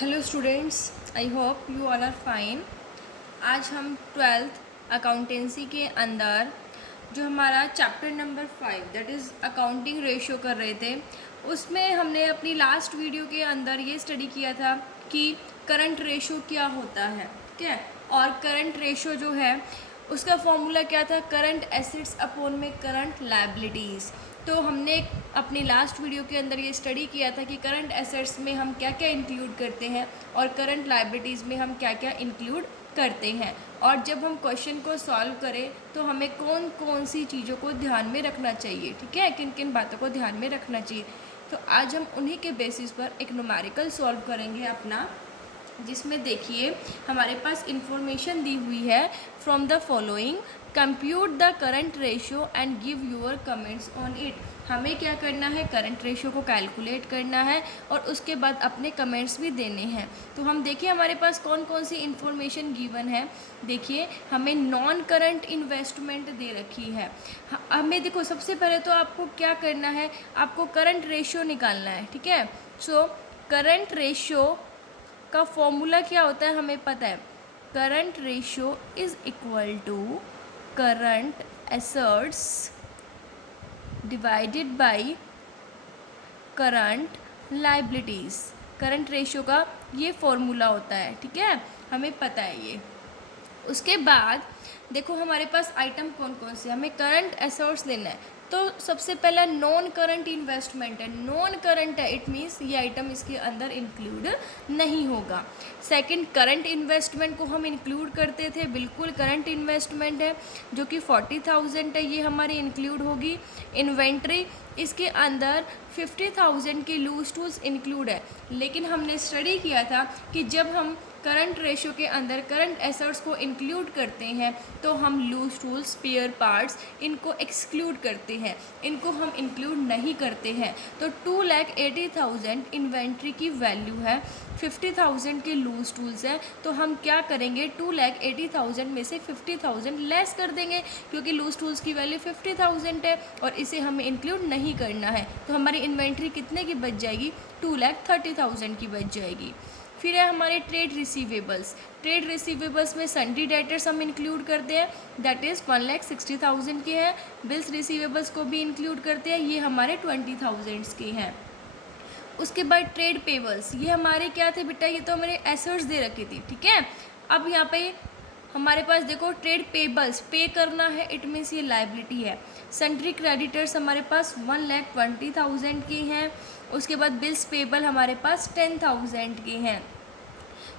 Hello students, I hope you all are fine. आज हम twelfth accountancy के अंदर जो हमारा chapter number 5 that is accounting ratio कर रहे थे, उसमें हमने अपनी लास्ट वीडियो के अंदर ये स्टडी किया था कि करंट रेशियो क्या होता है, ठीक है। और करंट रेशियो जो है उसका फॉर्मूला क्या था, करंट एसेट्स अपॉन में करंट लायबिलिटीज़। तो हमने अपनी लास्ट वीडियो के अंदर ये स्टडी किया था कि करंट एसेट्स में हम क्या क्या इंक्लूड करते हैं और करंट लायबिलिटीज़ में हम क्या क्या इंक्लूड करते हैं, और जब हम क्वेश्चन को सॉल्व करें तो हमें कौन कौन सी चीज़ों को ध्यान में रखना चाहिए, ठीक है, किन किन बातों को ध्यान में रखना चाहिए। तो आज हम उन्हीं के बेसिस पर एक न्यूमेरिकल सॉल्व करेंगे अपना, जिसमें देखिए हमारे पास इंफॉर्मेशन दी हुई है from the following, compute the current ratio and give your comments on it. हमें क्या करना है, करंट रेशियो को कैलकुलेट करना है और उसके बाद अपने कमेंट्स भी देने हैं। तो हम देखिए हमारे पास कौन कौन सी इंफॉर्मेशन गिवन है। देखिए हमें नॉन करंट इन्वेस्टमेंट दे रखी है। हमें देखो सबसे पहले तो आपको क्या करना है, आपको करंट रेशियो निकालना है, ठीक है। सो करंट रेशियो का फॉर्मूला क्या होता है हमें पता है, current ratio is equal to current assets divided by current liabilities. Current ratio का ये फॉर्मूला होता है, ठीक है, हमें पता है ये। उसके बाद देखो हमारे पास आइटम कौन कौन से, हमें करंट एसेट्स लेना है। तो सबसे पहला नॉन करंट इन्वेस्टमेंट है, नॉन करंट है, इट मीन्स ये आइटम इसके अंदर इंक्लूड नहीं होगा। सेकंड, करंट इन्वेस्टमेंट को हम इंक्लूड करते थे, बिल्कुल करंट इन्वेस्टमेंट है जो कि 40,000 है, ये हमारी इंक्लूड होगी। इन्वेंट्री, इसके अंदर 50,000 के लूज टूल्स इंक्लूड है, लेकिन हमने स्टडी किया था कि जब हम करंट रेशियो के अंदर करंट एसेट्स को इंक्लूड करते हैं तो हम लूज टूल्स, स्पेयर पार्ट्स, इनको एक्सक्लूड करते हैं, इनको हम इंक्लूड नहीं करते हैं। तो 2,80,000 इन्वेंट्री की वैल्यू है, 50,000 के लूज टूल्स हैं, तो हम क्या करेंगे, 2,80,000 में से 50,000 लेस कर देंगे, क्योंकि लूज टूल्स की वैल्यू 50,000 है और इसे हमें इंक्लूड नहीं करना है। तो हमारी इन्वेंट्री कितने की बच जाएगी, 2,30,000 की बच जाएगी। फिर है हमारे ट्रेड रिसीवेबल्स। ट्रेड रिसीवेबल्स में सन्ड्री डेटर्स हम इंक्लूड करते हैं, दैट इज़ 1,60,000 के हैं। बिल्स रिसीवेबल्स को भी इंक्लूड करते हैं, ये हमारे 20,000 के हैं। उसके बाद ट्रेड पेबल्स, ये हमारे क्या थे बेटा, ये तो हमारे एसेट्स दे रखी थी, ठीक है। अब यहाँ पे हमारे पास देखो ट्रेड पेबल्स, पे करना है, इट मीन्स ये लायबिलिटी है। सन्ड्री क्रेडिटर्स हमारे पास 1,20,000 के हैं। उसके बाद बिल्स पेबल हमारे पास 10,000 के हैं।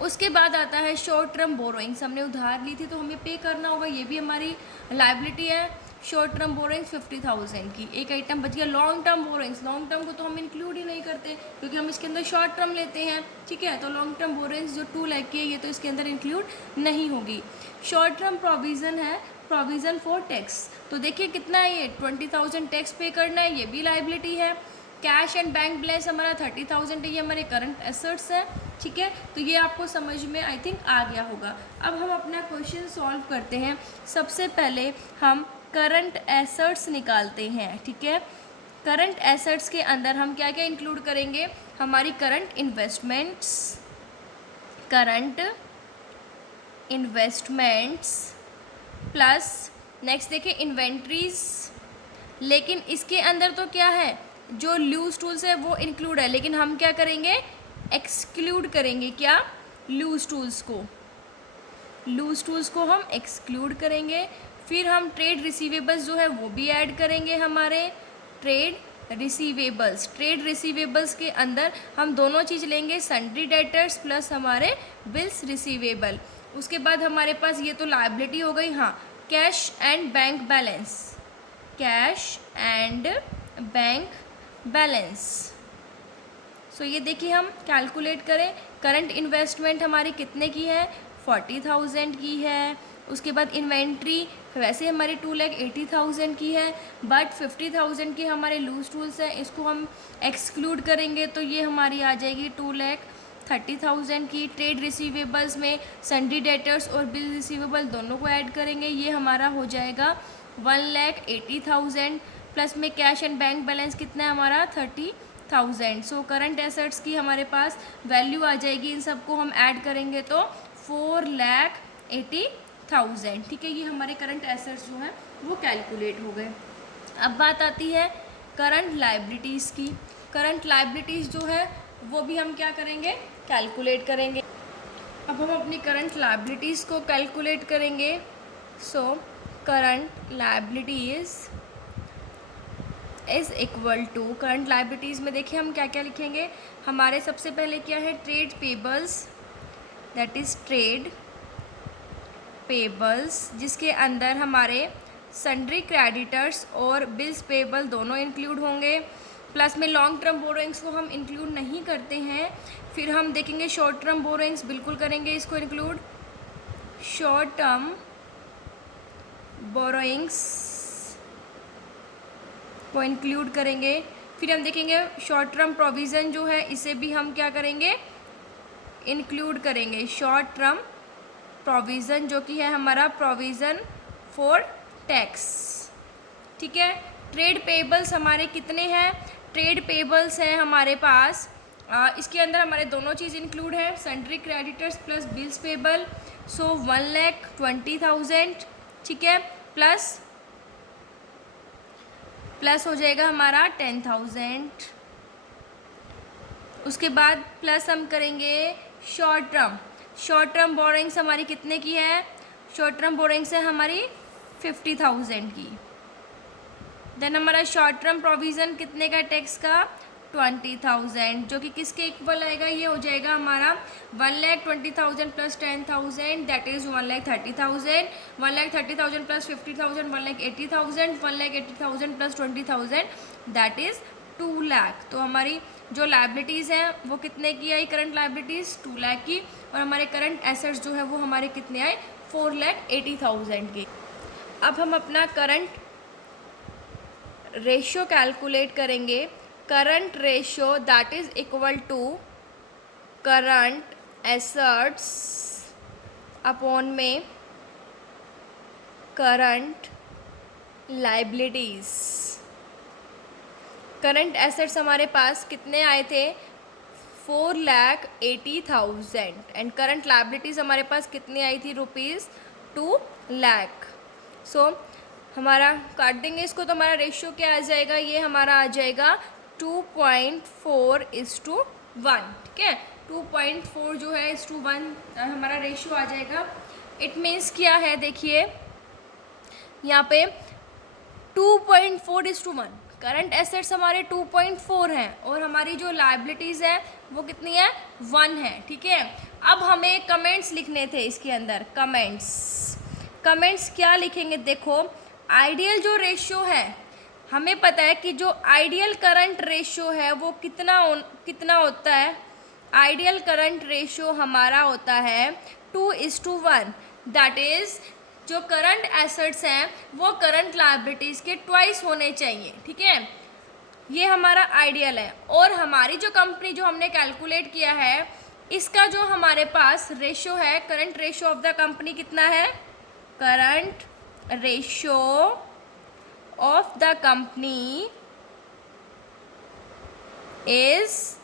उसके बाद आता है शॉर्ट टर्म बोरोइंग्स, हमने उधार ली थी तो हमें पे करना होगा, ये भी हमारी लायबिलिटी है। शॉर्ट टर्म बोरोइंग्स 50,000 की, एक आइटम बच गया long term borrowings. Long term को तो हम इंक्लूड ही नहीं करते क्योंकि हम इसके अंदर शॉर्ट टर्म लेते हैं, ठीक है। तो लॉन्ग टर्म बोरोइंग्स जो 2 लाख की है, ये तो इसके अंदर इंक्लूड नहीं होगी। शॉर्ट टर्म प्रोविज़न है, प्रोविज़न फॉर टैक्स, तो देखिए कितना है ये, 20,000 टैक्स पे करना है, ये भी लायबिलिटी है। कैश एंड बैंक बैलेंस हमारा 30,000 है, ये हमारे करंट एसेट्स है, ठीक है। तो ये आपको समझ में आई थिंक आ गया होगा। अब हम अपना क्वेश्चन सॉल्व करते हैं। सबसे पहले हम करंट एसेट्स निकालते हैं, ठीक है। करंट एसेट्स के अंदर हम क्या क्या इंक्लूड करेंगे, हमारी current investments, current investments plus next देखिए इन्वेंट्रीज, लेकिन इसके अंदर तो क्या है, जो लूज टूल्स है वो इंक्लूड है, लेकिन हम क्या करेंगे, एक्सक्लूड करेंगे, क्या, लूज टूल्स को, लूज टूल्स को हम एक्सक्लूड करेंगे। फिर हम ट्रेड रिसीवेबल्स जो है वो भी ऐड करेंगे, हमारे ट्रेड रिसीवेबल्स। ट्रेड रिसीवेबल्स के अंदर हम दोनों चीज़ लेंगे, सन्ड्री डेटर्स प्लस हमारे बिल्स रिसीवेबल। उसके बाद हमारे पास ये तो लायबिलिटी हो गई, हाँ, cash and bank balance, cash and bank balance. So ये देखिए हम कैलकुलेट करें, करंट इन्वेस्टमेंट हमारी कितने की है, 40,000 की है। उसके बाद इन्वेंट्री वैसे हमारी 2,80,000 की है, बट 50,000 के हमारे लूज टूल्स हैं, इसको हम एक्सक्लूड करेंगे तो ये हमारी आ जाएगी 2,30,000 की। ट्रेड रिसीवेबल्स में सन्ड्री डेटर्स और बिल रिसीवेबल दोनों को ऐड करेंगे, ये हमारा हो जाएगा 1,80,000 प्लस में कैश एंड बैंक बैलेंस कितना है हमारा, 80,000। सो करंट एसेट्स की हमारे पास वैल्यू आ जाएगी, इन सबको हम ऐड करेंगे तो 4,80,000। ठीक है, ये हमारे करंट एसेट्स जो हैं वो कैलकुलेट हो गए। अब बात आती है करंट लायबिलिटीज़ की। करंट लायबिलिटीज़ जो है वो भी हम क्या करेंगे, कैलकुलेट करेंगे। अब हम अपनी करंट लायबिलिटीज़ को कैलकुलेट करेंगे। So current liabilities is equal to, current liabilities में देखिए हम क्या क्या लिखेंगे। हमारे सबसे पहले क्या है, trade payables, that is trade payables, जिसके अंदर हमारे सन्ड्री क्रेडिटर्स और बिल्स पेबल दोनों इंक्लूड होंगे। प्लस में लॉन्ग टर्म बोरोइंग्स को हम इंक्लूड नहीं करते हैं। फिर हम देखेंगे शॉर्ट टर्म बोरोइंग्स बिल्कुल करेंगे इसको इंक्लूड, शॉर्ट टर्म बोरोइंग्स को इंक्लूड करेंगे। फिर हम देखेंगे शॉर्ट टर्म प्रोविज़न जो है इसे भी हम क्या करेंगे, इंक्लूड करेंगे। शॉर्ट टर्म प्रोविज़न जो कि है हमारा प्रोविज़न फॉर टैक्स। ठीक है, ट्रेड पेबल्स हमारे कितने हैं, ट्रेड पेबल्स हैं हमारे पास, इसके अंदर हमारे दोनों चीज़ इंक्लूड है, sundry creditors plus bills payable. So 1,20,000। ठीक है, प्लस हो जाएगा हमारा 10,000। उसके बाद प्लस हम करेंगे शॉर्ट टर्म बोरोइंग्स हमारी कितने की है, शॉर्ट टर्म बोरोइंग्स है हमारी 50,000 की। देन हमारा शॉर्ट टर्म प्रोविज़न कितने का, टैक्स का 20,000, जो कि किसके इक्वल आएगा, ये हो जाएगा हमारा 1,20,000 plus 10,000, that is 1,30,000। 1,30,000 plus 50,000 1,80,000, 1,80,000 plus 20,000 that is 2 lakh. तो हमारी जो लायबिलिटीज़ हैं वो कितने की आई, करंट लायबिलिटीज़ 2 लाख की, और हमारे करंट एसेट्स जो है वो हमारे कितने आए, 4,80,000 के। अब हम अपना करंट रेशियो कैलकुलेट करेंगे। Current ratio that is equal to current assets upon में करंट लायबिलिटीज़। करंट एसेट्स हमारे पास कितने आए थे, 4,80,000, एंड करंट लायबिलिटीज़ हमारे पास कितनी आई थी, ₹2 लाख। सो हमारा काट देंगे इसको तो हमारा रेशियो क्या आ जाएगा, ये हमारा आ जाएगा 2.4:1। ठीक है, 2.4 जो है 1 हमारा रेशियो आ जाएगा। इट मीन्स क्या है, देखिए यहाँ पे 2.4:1, करंट एसेट्स हमारे 2.4 हैं और हमारी जो लायबिलिटीज़ है वो कितनी है, 1 है। ठीक है, अब हमें कमेंट्स लिखने थे इसके अंदर, कमेंट्स क्या लिखेंगे, देखो आइडियल जो रेशियो है, हमें पता है कि जो आइडियल करंट रेशियो है वो कितना होता है, आइडियल करंट रेशियो हमारा होता है 2:1, दैट इज़ जो करंट एसेट्स हैं वो करंट लायबिलिटीज़ के ट्वाइस होने चाहिए। ठीक है, ये हमारा आइडियल है। और हमारी जो कंपनी जो हमने कैलकुलेट किया है, इसका जो हमारे पास रेशियो है, current ratio of the company कितना है, current ratio of the company is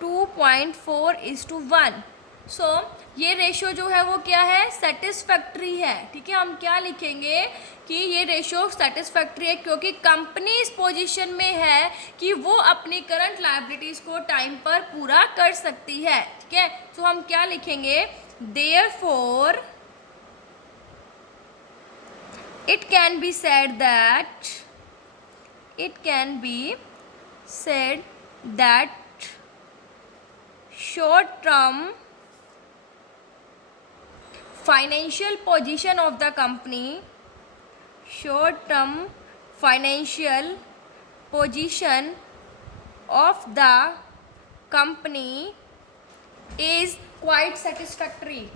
2.4:1। सो ये रेशियो जो है वो क्या है, सेटिस्फैक्ट्री है। ठीक है, हम क्या लिखेंगे कि ये रेशियो सेटिस्फैक्ट्री है क्योंकि कंपनी इस पोजीशन में है कि वो अपनी करंट लायबिलिटीज़ को टाइम पर पूरा कर सकती है। ठीक है, तो हम क्या लिखेंगे, therefore it can be said that short term financial position of the company is quite satisfactory,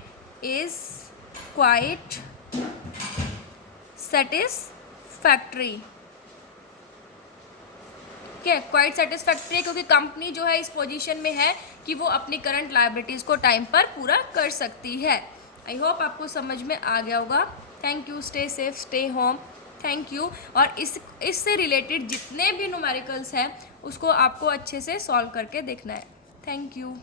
ठीक है, क्वाइट सेटिस्फैक्ट्री है क्योंकि कंपनी जो है इस पोजीशन में है कि वो अपनी करंट लायबिलिटीज़ को टाइम पर पूरा कर सकती है। आई होप आपको समझ में आ गया होगा। Thank you, stay safe, stay home, thank you. और इससे रिलेटेड जितने भी न्यूमेरिकल्स हैं उसको आपको अच्छे से सॉल्व करके देखना है। Thank you.